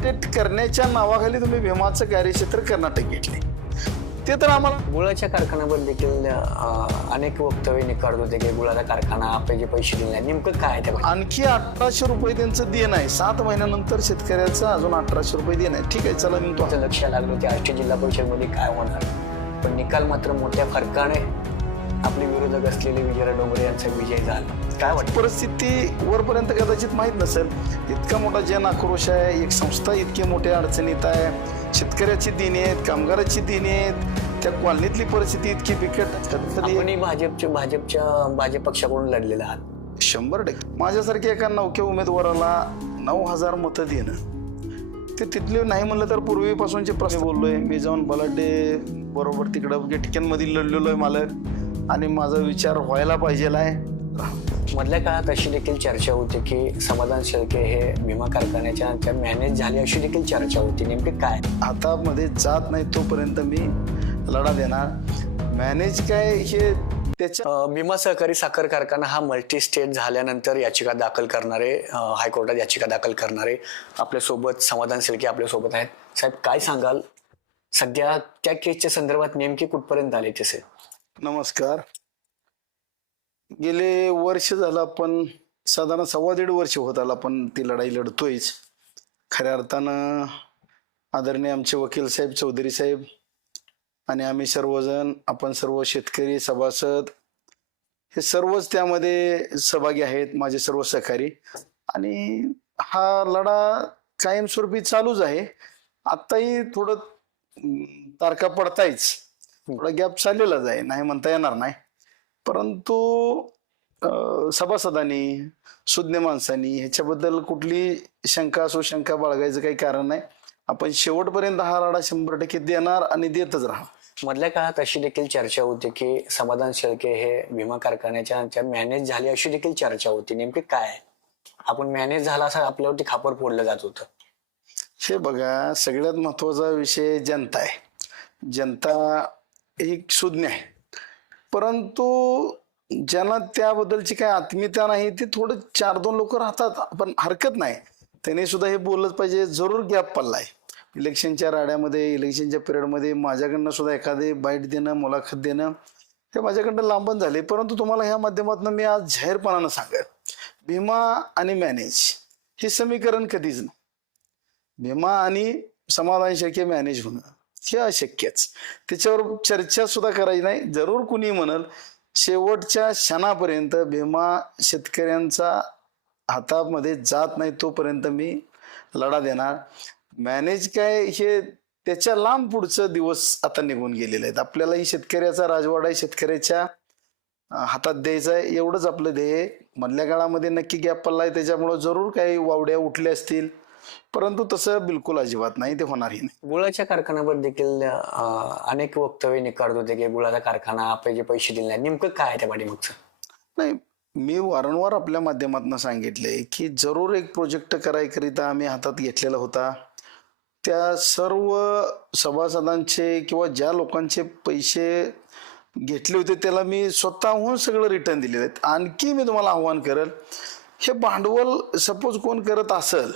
State करण्याच्या नावाखाली तुम्ही भीमाचं कार्यक्षेत्र कर्नाटक घेतले, ते तर आम्हाला गुळाच्या कारखान्यावर देखील अनेक वक्तव्य काढत होते की गुळाचा कारखाना आपले पैसे दिले नाही, नेमकं काय त्या आणखी 1800 रुपये त्यांचं देणं आहे. 7 महिन्यानंतर शेतकऱ्याचं अजून 1800 रुपये देणं आहे. ठीक आहे, चला मी तो लक्ष लागलं की आष्टी जिल्हा परिषदमध्ये काय होणार, पण निकाल मात्र मोठ्या फरकाने आपले विरोधक असलेले विजयराव डोंगरे यांचा विजय झाला. काय वाटतं? परिस्थिती वरपर्यंत कदाचित माहीत नसेल. इतका मोठा जन आक्रोश आहे, एक संस्था इतकी मोठ्या अडचणीत आहे, शेतकऱ्याची देणी आहेत, कामगाराची देणी आहेत, त्या कॉलनीतली परिस्थिती इतकी बिकट. कधी भाजप पक्षाकडून लढलेला आहात. 100%. माझ्यासारख्या एका नवख्या उमेदवाराला 9000 मतं देणं, ते तिथले नाही म्हणलं तर पूर्वीपासूनचे प्रश्न बोललोय मी. जाऊन बलाढ्य बरोबर तिकडं गेटक्यांमध्ये लढलेलो आहे मालक, आणि माझा विचार व्हायला पाहिजेला आहे. मधल्या काळात अशी देखील चर्चा होती की समाधान शेळके हे भीमा कारखान्याच्या मॅनेज झाले, अशी देखील चर्चा होती. नेमके काय? हातामध्ये जात नाही तोपर्यंत मी लढा देणार. मॅनेज काय हे त्याच्या भीमा सहकारी साखर कारखाना हा मल्टी स्टेट झाल्यानंतर याचिका दाखल करणारे, हायकोर्टात याचिका दाखल करणारे आपल्यासोबत समाधान शेळके आपल्यासोबत आहेत. साहेब, काय सांगाल सध्या त्या केसच्या संदर्भात नेमके कुठपर्यंत आले तसे? नमस्कार. गेले वर्ष झालं, आपण साधारण 1.25 वर्ष होत आला आपण ती लढाई लढतोयच. खऱ्या अर्थानं आदरणीय आमचे वकील साहेब, चौधरी साहेब आणि आम्ही सर्वजण, आपण सर्व शेतकरी सभासद हे सर्वच त्यामध्ये सहभागी आहेत, माझे सर्व सहकारी. आणि हा लढा कायमस्वरूपी चालूच आहे. आत्ताही थोडं तारखा पडतायच, थोडा गॅप चाललेलाच आहे, नाही म्हणता येणार नाही. परंतु सभासदांनी, सुज्ञ माणसांनी ह्याच्याबद्दल कुठली शंका असो, शंका बाळगायचं काही कारण नाही. आपण शेवटपर्यंत हा लढा 100% देणार आणि देतच राहा. मधल्या काळात अशी देखील चर्चा होती की समाधान शेळके हे भीमा कारखान्याच्या मॅनेज झाले, अशी देखील चर्चा होती. नेमके काय? आपण मॅनेज झाला असं आपल्यावरती खापर फोडलं जात होतं. हे बघा, सगळ्यात महत्वाचा विषय जनता आहे. जनता ही सुज्ञ आहे, परंतु ज्यांना त्याबद्दलची काही आत्मीयता नाही ते थोडं 4-2 लोक राहतात, पण हरकत नाही. त्यांनी सुद्धा हे बोललंच पाहिजे. जरूर गॅप पडलाय इलेक्शनच्या राड्यामध्ये, इलेक्शनच्या पिरियडमध्ये माझ्याकडनं सुद्धा एखादे बाईट देणं, मुलाखत देणं हे माझ्याकडनं लांबण झाले. परंतु तुम्हाला ह्या माध्यमातून मी आज जाहीरपणानं सांगेन, भीमा आणि मॅनेज हे समीकरण कधीच नाही. भीमा आणि समाधान शेळके मॅनेज होणं हे अशक्यच. त्याच्यावर चर्चा सुद्धा करायची नाही. जरूर कुणी म्हणल, शेवटच्या क्षणापर्यंत भीमा शेतकऱ्यांचा हातामध्ये जात नाही तोपर्यंत मी लढा देणार. मॅनेज काय हे त्याच्या लांब पुढचं दिवस आता निघून गेलेले आहेत. आपल्यालाही शेतकऱ्याचा राजवाडा आहे, शेतकऱ्याच्या हातात द्यायचा आहे, एवढंच आपलं ध्येय. मधल्या काळामध्ये नक्की गॅप पडलाय, त्याच्यामुळं जरूर काही वावड्या उठल्या असतील, परंतु तसं बिलकुल अजिबात नाही, ते होणारही नाही. गुळाच्या कारखान्यावर देखील अनेक वक्तव्य काढत होते की गुळाचा कारखाना आपले पैसे दिले नाही, नेमकं काय त्या पाठीमागचं? नाही, मी वारंवार आपल्या माध्यमातून सांगितले की जरूर एक प्रोजेक्ट करायकरिता आम्ही हातात घेतलेला होता. त्या सर्व सभासदांचे किंवा ज्या लोकांचे पैसे घेतले होते त्याला मी स्वतःहून सगळं रिटर्न दिलेले आहेत. आणखी मी तुम्हाला आव्हान करेल, हे भांडवल सपोज कोण करत असेल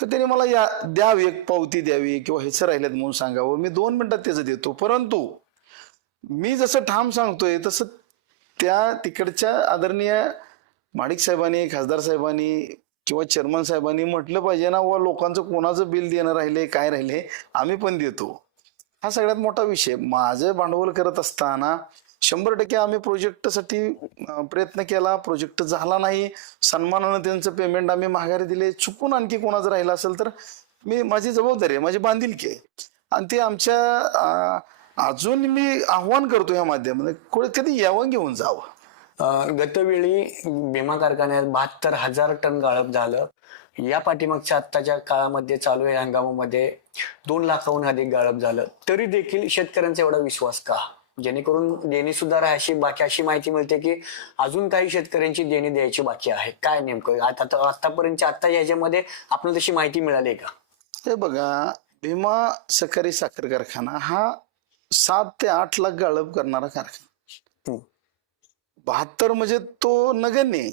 तर त्याने मला द्यावी, एक पावती द्यावी किंवा ह्याचं राहिलेत म्हणून सांगावं. मी 2 मिनिटात त्याचं देतो. परंतु मी जसं ठाम सांगतोय तसं त्या तिकडच्या आदरणीय माडिक साहेबांनी, खासदार साहेबांनी किंवा चेअरमन साहेबांनी म्हटलं पाहिजे ना, व लोकांचं कोणाचं बिल देणं राहिले, काय राहिले, आम्ही पण देतो. हा सगळ्यात मोठा विषय. माझं भांडवल करत असताना 100% आम्ही प्रोजेक्टसाठी प्रयत्न केला, प्रोजेक्ट झाला नाही, सन्मानानं त्यांचं पेमेंट आम्ही माघारी दिले. चुकून आणखी कोणाचं राहिलं असेल तर माझी जबाबदारी आहे, माझी बांधिलकी आहे. आणि ते आमच्या अजून मी आव्हान करतो ह्या माध्यमामध्ये, कधी यावं घेऊन जावं. गतवेळी भीमा कारखान्यात 72,000 टन गाळप झालं. या पाठीमागच्या आत्ताच्या काळामध्ये चालू आहे हंगामामध्ये 2 लाखाहून अधिक गाळप झालं. तरी देखील शेतकऱ्यांचा एवढा विश्वास का? जेणेकरून देणी सुद्धा अशी बाकी, अशी माहिती मिळते की अजून काही शेतकऱ्यांची देणी द्यायची बाकी आहे. काय नेमकं आतापर्यंत आता ह्याच्यामध्ये आपल्याला तशी माहिती मिळाली का? हे बघा, भीमा सहकारी साखर कारखाना हा 7 ते 8 लाख गाळप करणारा कारखाना. 72 म्हणजे तो नगण्य,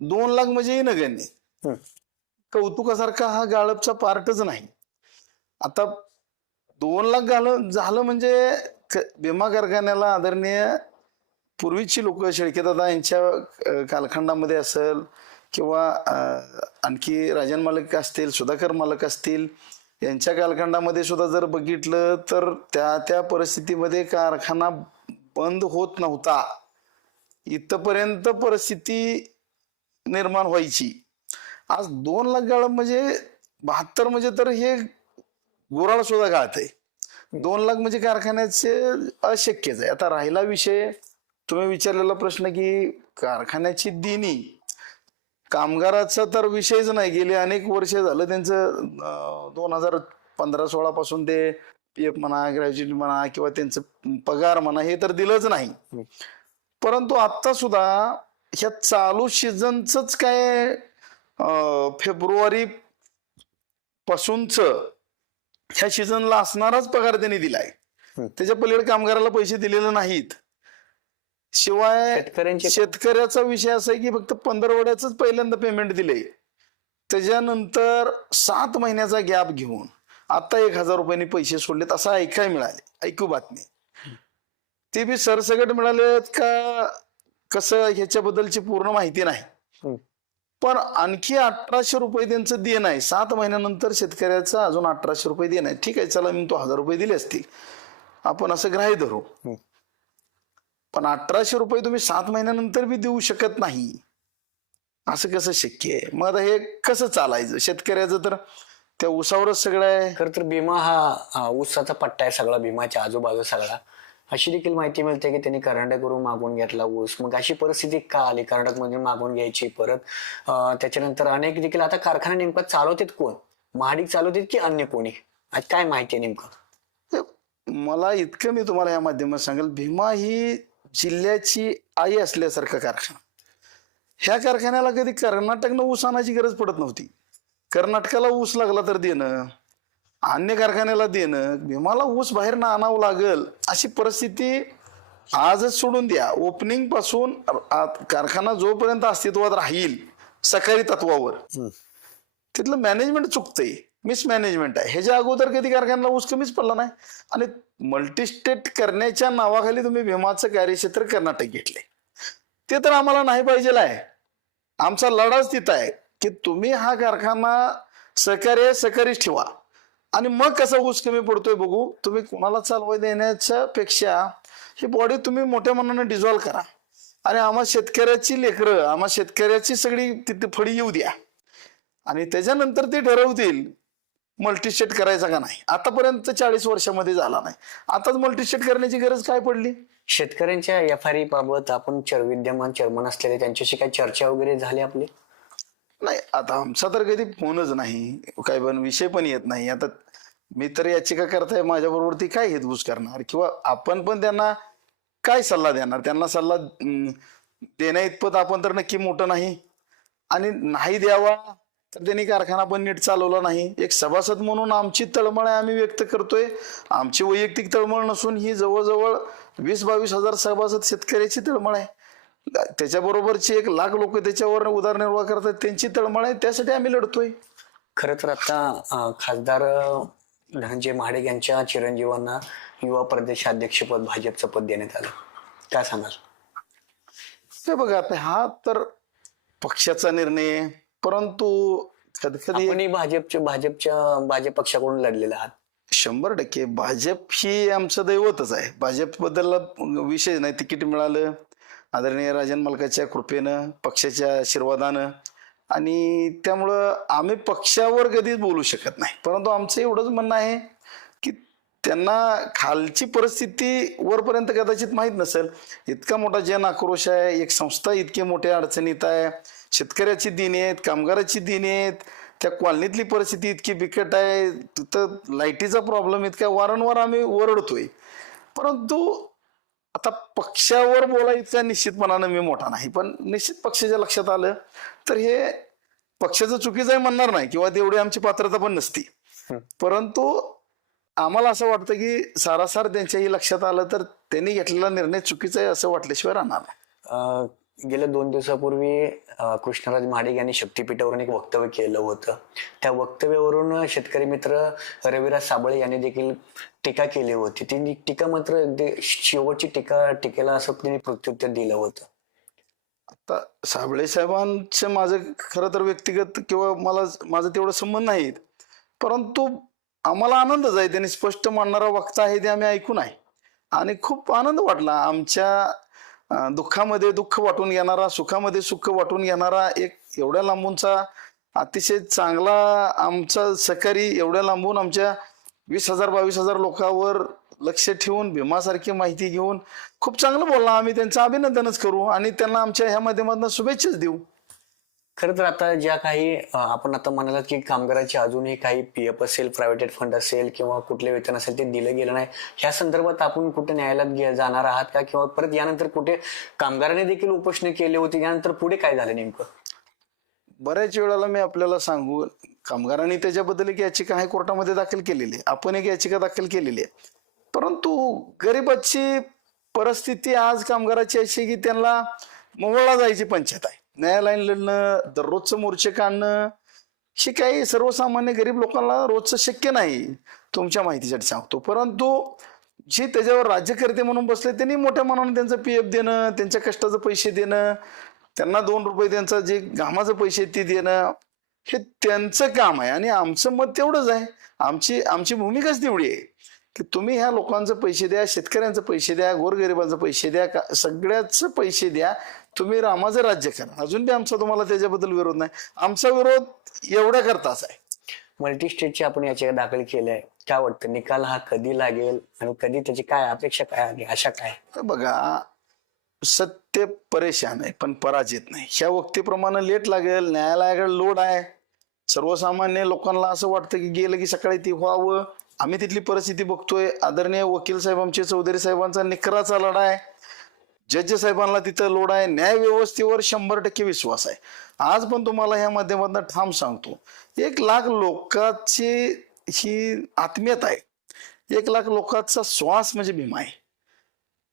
2 लाख म्हणजे नगण्य. कौतुकासारखा हा गाळपचा पार्टच नाही. आता 2 लाख झालं म्हणजे भीमा कारखान्याला आदरणीय पूर्वीची लोक शेळकेदादा यांच्या कालखंडामध्ये असेल किंवा आणखी राजन मालक असतील, सुधाकर मालक असतील, यांच्या कालखंडामध्ये सुद्धा जर बघितलं तर त्या परिस्थितीमध्ये कारखाना बंद होत नव्हता. इथपर्यंत परिस्थिती निर्माण व्हायची. आज 2 लाख गाळप म्हणजे 72 म्हणजे तर हे गुराळ सुद्धा गाळतंय. 2 लाख म्हणजे कारखान्याचे अशक्यच आहे. आता राहिला विषय तुम्ही विचारलेला प्रश्न की कारखान्याची देणी, कामगाराचा तर विषयच नाही. गेले अनेक वर्ष झालं त्यांचं 2015-16 पासून ते पीएफ म्हणा, ग्रॅज्युएट म्हणा किंवा त्यांचं पगार म्हणा हे तर दिलंच नाही. परंतु आता सुद्धा ह्या चालू सीझनच काय फेब्रुवारी पासूनच ह्या सीझनला असणाराच पगार त्यांनी दिलाय. त्याच्या पलीकडे कामगाराला पैसे दिलेले नाहीत. शिवाय शेतकऱ्याचा विषय असा आहे की फक्त 15 पहिल्यांदा पेमेंट दिले, त्याच्यानंतर 7 महिन्याचा गॅप घेऊन आता 1,000 रुपयांनी पैसे सोडलेत असं ऐकाय मिळाले. ऐकू बातमी ते बी सरसकट मिळालेत का कसं ह्याच्याबद्दलची पूर्ण माहिती नाही. पण आणखी 1,800 रुपये त्यांचं देणं आहे. 7 महिन्यानंतर शेतकऱ्याचं अजून 1,800 रुपये देणं आहे. ठीक आहे, चला मी तो 1,000 रुपये दिले असतील, आपण असं ग्राह्य धरू. पण 1,800 रुपये तुम्ही 7 महिन्यानंतर बी देऊ शकत नाही, असं कसं शक्य आहे? मग आता हे कसं चालायचं? शेतकऱ्याचं तर त्या ऊसावरच सगळं आहे. खरं तर भीमा हा ऊसाचा पट्टा आहे सगळा, भीमाच्या आजूबाजू सगळा. अशी देखील माहिती मिळते की त्यांनी कर्नाटकवरून मागून घेतला ऊस. मग अशी परिस्थिती का आली कर्नाटकमध्ये मागून घ्यायची परत? त्याच्यानंतर अनेक देखील आता कारखाना नेमका चालवतात कोण? महाडिक चालवतात की अन्य कोणी? आज काय माहिती आहे नेमकं? मला इतकं मी तुम्हाला या माध्यमात सांगेल, भीमा ही जिल्ह्याची आई असल्यासारखा कारखाना. ह्या कारखान्याला कधी कर्नाटकनं ऊस आणायची गरज पडत नव्हती. कर्नाटकाला ऊस लागला तर देणं, अन्य कारखान्याला देणं, भीमाला ऊस बाहेर ना आणावं लागल अशी परिस्थिती आजच सोडून द्या. ओपनिंग पासून कारखाना जोपर्यंत अस्तित्वात राहील सहकारी तत्वावर, तिथलं मॅनेजमेंट चुकतंय, मिसमॅनेजमेंट आहे. ह्याच्या अगोदर कधी कारखान्याला ऊस कमीच पडला नाही. आणि मल्टीस्टेट करण्याच्या नावाखाली तुम्ही भीमाचं कार्यक्षेत्र कर्नाटक घेतले, ते तर आम्हाला नाही पाहिजे आहे. आमचा लढाच तिथं आहे की तुम्ही हा कारखाना सहकारीच ठेवा आणि मग कसा ऊस कमी पडतोय बघू. तुम्ही कोणाला चालवाय देण्याच्या पेक्षा ही बॉडी तुम्ही मोठ्या मनानं डिझॉल्व करा आणि आम्हा शेतकऱ्याची लेकरं, आम्हा शेतकऱ्याची सगळी तिथे फळी येऊ द्या आणि त्याच्यानंतर ते ठरवतील मल्टीस्टेट करायचा का नाही. आतापर्यंत 40 वर्षामध्ये झाला नाही, आताच मल्टीस्टेट करण्याची गरज काय पडली? शेतकऱ्यांच्या एफआरई बाबत आपण विद्यमान चेअरमन असलेले त्यांच्याशी काही चर्चा वगैरे झाली आपली? नाही, आता आमचा तर कधी फोनच नाही, काय पण विषय पण येत नाही. आता मी तर याचिका करताय माझ्या बरोबर, ती काय हेतभूस करणार किंवा आपण पण त्यांना काय सल्ला देणार? त्यांना सल्ला देण्या इतपत आपण तर नक्की मोठं नाही आणि नाही द्यावा तर त्यांनी कारखाना पण नीट चालवला नाही. एक सभासद म्हणून आमची तळमळ आम्ही व्यक्त करतोय. आमची वैयक्तिक तळमळ नसून ही जवळजवळ 20-22 हजार सभासद शेतकऱ्याची तळमळ आहे. त्याच्याबरोबरची 1 लाख लोक त्याच्यावर उदरनिर्वाह करतात, त्यांची तळमळ आहे, त्यासाठी आम्ही लढतोय. खरं तर आता खासदार धनंजय महाडिक यांच्या चिरंजीवांना युवा प्रदेशाध्यक्षपद भाजपचं पद देण्यात आलं, काय सांगाल? ते बघा, आता हा तर पक्षाचा निर्णय आहे, परंतु कधी भाजप पक्षाकडून लढलेला आहात. 100% भाजप ही आमचं दैवतच आहे. भाजपबद्दल विषय नाही. तिकीट मिळालं आदरणीय राजन मालकाच्या कृपेनं, पक्षाच्या आशीर्वादानं, आणि त्यामुळं आम्ही पक्षावर कधीच बोलू शकत नाही. परंतु आमचं एवढंच म्हणणं आहे की त्यांना खालची परिस्थिती वरपर्यंत कदाचित माहीत नसेल. इतका मोठा जन आक्रोश आहे, एक संस्था इतकी मोठ्या अडचणीत आहे, शेतकऱ्याची दिनी आहेत, कामगाराची दिनी आहेत, त्या कॉलनीतली परिस्थिती इतकी बिकट आहे, तिथं लाईटीचा प्रॉब्लेम इतका वारंवार आम्ही ओरडतोय. परंतु आता पक्षावर बोला इतका निश्चितपणानं मी मोठा नाही, पण निश्चित पक्षाच्या लक्षात आलं तर हे पक्षाचं चुकीचं आहे म्हणणार नाही किंवा तेवढी आमची पात्रता पण नसती. परंतु आम्हाला असं वाटतं की सारासार त्यांच्याही लक्षात आलं तर त्यांनी घेतलेला निर्णय चुकीचा आहे असं वाटल्याशिवाय राहणार नाही. गेल्या 2 दिवसापूर्वी कृष्णराज महाडिक यांनी शक्तीपीठावरून एक वक्तव्य केलं होतं. त्या वक्तव्यावरून शेतकरी मित्र रविराज साबळे यांनी देखील टीका केली होती. ती टीका मात्र अगदी शेवटची टीकेला असं त्यांनी प्रत्युत्तर दिलं होतं. आता साबळे साहेबांचं माझं खरं तर व्यक्तिगत किंवा माझं तेवढं संबंध नाहीत, परंतु आम्हाला आनंदच आहे. त्यांनी स्पष्ट मांडणारा वक्ता आहे ते आम्ही ऐकून आहे आणि खूप आनंद वाटला. आमच्या दुःखामध्ये दुःख वाटून घेणारा, सुखामध्ये सुख वाटून घेणारा एक एवढ्या लांबूनचा अतिशय चांगला आमचा सहकारी, एवढ्या लांबून आमच्या 20,000 22,000 लोकांवर लक्ष ठेवून भीमासारखी माहिती घेऊन खूप चांगलं बोलला. आम्ही त्यांचं अभिनंदनच करू आणि त्यांना आमच्या ह्या माध्यमातून शुभेच्छाच देऊ. खरं तर आता ज्या काही आपण आता म्हणालात की कामगारांचे अजूनही काही पीएफ असेल, प्रायव्हेट फंड असेल किंवा कुठले वेतन असेल ते दिलं गेलं नाही, ह्या संदर्भात आपण कुठे न्यायालयात जाणार आहात का, किंवा परत यानंतर कुठे कामगारांनी देखील उपोषण केले होते, यानंतर पुढे काय झालं नेमकं? बऱ्याच वेळेला मी आपल्याला सांगू, कामगारांनी त्याच्याबद्दल एक याचिका हायकोर्टामध्ये दाखल केलेली आहे, आपण एक याचिका दाखल केलेली आहे. परंतु गरिबाची परिस्थिती आज कामगाराची अशी की त्यांना मोहळा जायची पंचायत आहे. न्यायालयाने लढणं, दररोजचं मोर्चे काढणं हे काही सर्वसामान्य गरीब लोकांना रोजचं शक्य नाही. तुमच्या माहितीसाठी सांगतो. परंतु जे त्याच्यावर राज्यकर्ते म्हणून बसले त्यांनी मोठ्या मनाने त्यांचं पीएफ देणं, त्यांच्या कष्टाचे पैसे देणं, त्यांना 2 रुपये त्यांचं जे घामाचे पैसे ते देणं, हे त्यांचं काम आहे आणि आमचं मत तेवढंच आहे. आमची भूमिकाच तेवढी आहे की तुम्ही ह्या लोकांचे पैसे द्या, शेतकऱ्यांचे पैसे द्या, गोरगरिबांचे पैसे द्या, सगळ्याच पैसे द्या, तुम्ही रामाचं राज्य करा. अजून बी आमचा तुम्हाला त्याच्याबद्दल विरोध नाही. आमचा विरोध एवढ्या करताच आहे. मल्टी स्टेटची आपण याचिका दाखल केली आहे, काय वाटतं निकाल हा कधी लागेल आणि कधी त्याची काय अपेक्षा काय आहे, आशा काय? बघा, सत्य परेशान आहे पण पराजित नाही. ह्या वक्तीप्रमाणे लेट लागेल. न्यायालयाकडे लोड आहे. सर्वसामान्य लोकांना असं वाटतं की गेलं की सकाळी ती व्हावं. आम्ही तिथली परिस्थिती बघतोय. आदरणीय वकील साहेब आमचे चौधरी साहेबांचा निकराचा लढा आहे. जज साहेबांना तिथं लोड आहे. न्याय व्यवस्थेवर 100% विश्वास आहे. आज पण तुम्हाला ह्या माध्यमातून ठाम सांगतो, 1 लाख लोकांची ही आत्मीयता आहे. 1 लाख लोकांचा श्वास म्हणजे भीमा आहे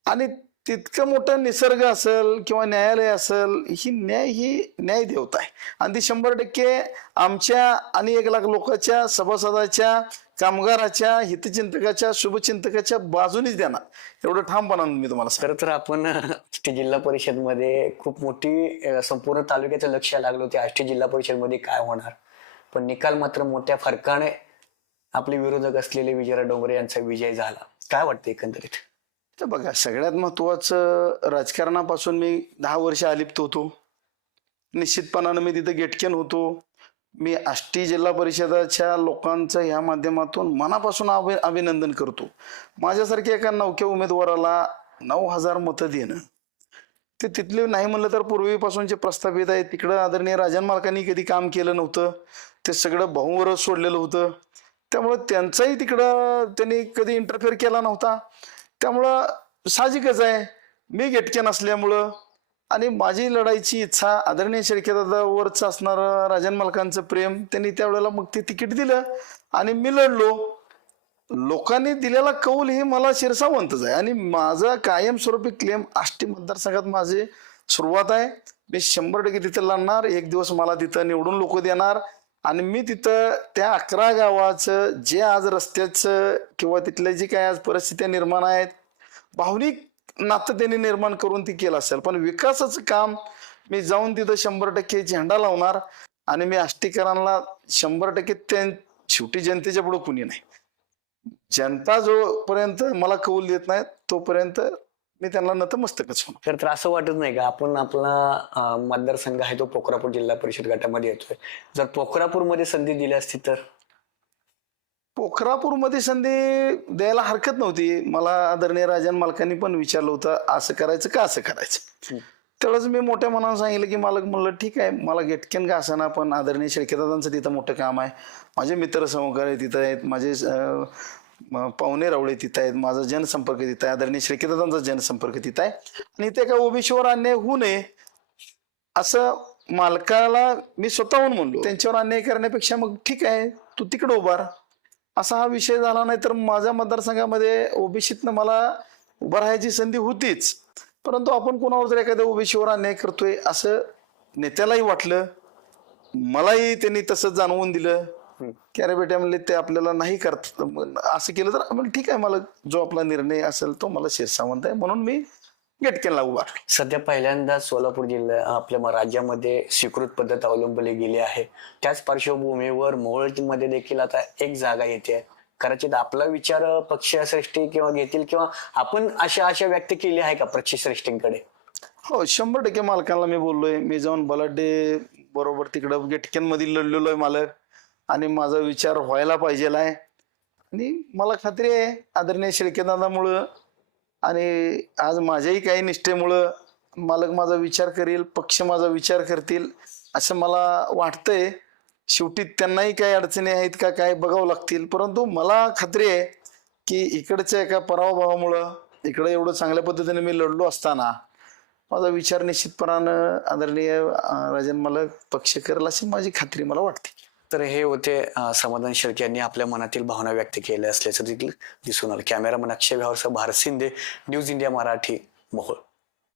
आणि तितकं मोठं निसर्ग असेल किंवा न्यायालय असेल, ही न्याय देवता आहे आणि ती 100% आमच्या आणि 1 लाख लोकांच्या, सभासदाच्या, कामगाराच्या, हितचिंतकाच्या, शुभचिंतकाच्या बाजूनेच देणार, एवढं ठामपणाने मी तुम्हाला सांगतो. खरं तर आपण आष्टी जिल्हा परिषद मध्ये खूप मोठी संपूर्ण तालुक्याचं लक्ष लागलं होते आष्टी जिल्हा परिषद मध्ये काय होणार, पण निकाल मात्र मोठ्या फरकाने आपले विरोधक असलेले विजयराव डोंगरे यांचा विजय झाला. काय वाटतं एकंदरीत? तर बघा, सगळ्यात महत्वाचं, राजकारणापासून मी 10 वर्ष अलिप्त होतो. निश्चितपणानं मी तिथं गेटकेन होतो. मी आष्टी जिल्हा परिषदाच्या लोकांचं ह्या माध्यमातून मनापासून अभिनंदन करतो. माझ्यासारख्या एका नवख्या उमेदवाराला 9,000 मतं देणं, ते तिथले नाही म्हणलं तर पूर्वीपासूनचे प्रस्थापित आहेत. तिकडं आदरणीय राजन मालकांनी कधी काम केलं नव्हतं. ते सगळं भाऊवरच सोडलेलं होतं. त्यामुळं त्यांचाही तिकडं त्यांनी कधी इंटरफेअर केला नव्हता. त्यामुळं साहजिकच आहे, मी गेटके नसल्यामुळं आणि माझी लढाईची इच्छा, आदरणीय शेळकेदादावरच असणारं राजन मालकांचं प्रेम, त्यांनी त्यावेळेला मग ते तिकीट दिलं आणि मी लढलो. लोकांनी दिलेला कौल हे मला शिरसावंतच आहे आणि माझा कायमस्वरूपी क्लेम आष्टी मतदारसंघात माझी सुरुवात आहे. मी 100% तिथं लढणार. एक दिवस मला तिथं निवडून लोक देणार आणि मी तिथं त्या 11 गावाचं जे आज रस्त्याचं किंवा तिथल्या जी काय आज परिस्थिती निर्माण आहेत, भावनिक नातं त्यांनी निर्माण करून ती केलं असेल, पण विकासाचं काम मी जाऊन तिथं 100% झेंडा लावणार आणि मी आष्टीकरांना 100% शेवटी जनतेच्या पुढे कुणी नाही. जनता जोपर्यंत मला कौल देत नाही तोपर्यंत मी त्यांना नतमस्तकच होणार. खरं तर असं वाटत नाही का, आपण आपला मतदारसंघ आहे तो पोखरापूर जिल्हा परिषद गटामध्ये येतोय, जर पोखरापूरमध्ये संधी दिली असती तर? पोखरापूरमध्ये संधी द्यायला हरकत नव्हती. मला आदरणीय राजन मालकांनी पण विचारलं होतं, असं करायचं का असं करायचं. तेवढंच मी मोठ्या मनानं सांगितलं की मालक म्हणलं ठीक आहे, मला गेटकेन का असाना, पण आदरणीय शेळकेदादांचं तिथं मोठं काम आहे. माझे मित्र सहकारी तिथं आहेत, माझे पाहुणे रावळे तिथं आहेत, माझा जनसंपर्क तिथं आहे, आदरणीय शेळकेदादांचा जनसंपर्क तिथं आहे आणि ते काय ओबीसीवर अन्याय होऊ नये असं मालकाला मी स्वतःहून म्हणलो. त्यांच्यावर अन्याय करण्यापेक्षा मग ठीक आहे, तू तिकडे उभार, असा हा विषय झाला. नाही तर माझ्या मतदारसंघामध्ये ओबीसीतनं मला उभा राहायची संधी होतीच. परंतु आपण कोणावर जर एखाद्या ओबीसीवर अन्याय करतोय असं नेत्यालाही वाटलं, मलाही त्यांनी तसंच जाणवून दिलं की अरे बेटा म्हणले ते आपल्याला नाही करत, असं केलं तर म्हणलं ठीक आहे, मला जो आपला निर्णय असेल तो मला शिरसावंत आहे, म्हणून मी गेटकेनला उभा राहिलो. सध्या पहिल्यांदा सोलापूर जिल्हा आपल्या राज्यामध्ये स्वीकृत पद्धत अवलंबली गेली आहे. त्याच पार्श्वभूमीवर मोहोळमध्ये देखील आता एक जागा येते. कदाचित आपला विचार पक्षश्रेष्ठी किंवा घेतील किंवा आपण अशा व्यक्त केली आहे का पक्षश्रेष्ठींकडे? हो, 100% मालकांना मी बोललोय. मी जाऊन बलाढ्य बरोबर तिकडं गेटकेनमध्ये लढलेलो आहे मालक, आणि माझा विचार व्हायला पाहिजेला आहे. आणि मला खात्री आहे आदरणीय शेळकेदादामुळं आणि आज माझ्याही काही निष्ठेमुळं मालक माझा विचार करेल, पक्ष माझा विचार करतील असं मला वाटतंय. शेवटी त्यांनाही काही अडचणी आहेत का काय बघावं लागतील, परंतु मला खात्री आहे की इकडच्या एका पराभवामुळं इकडं एवढं चांगल्या पद्धतीने मी लढलो असताना माझा विचार निश्चितपणानं आदरणीय राजन मालक पक्ष करेल अशी माझी खात्री मला वाटते. तर हे होते समाधान शेळके यांनी आपल्या मनातील भावना व्यक्त केल्या असल्याचं देखील दिसून आलं. कॅमेरामन अक्षय व्यवहारसह भारत शिंदे, न्यूज इंडिया मराठी, मोहोळ.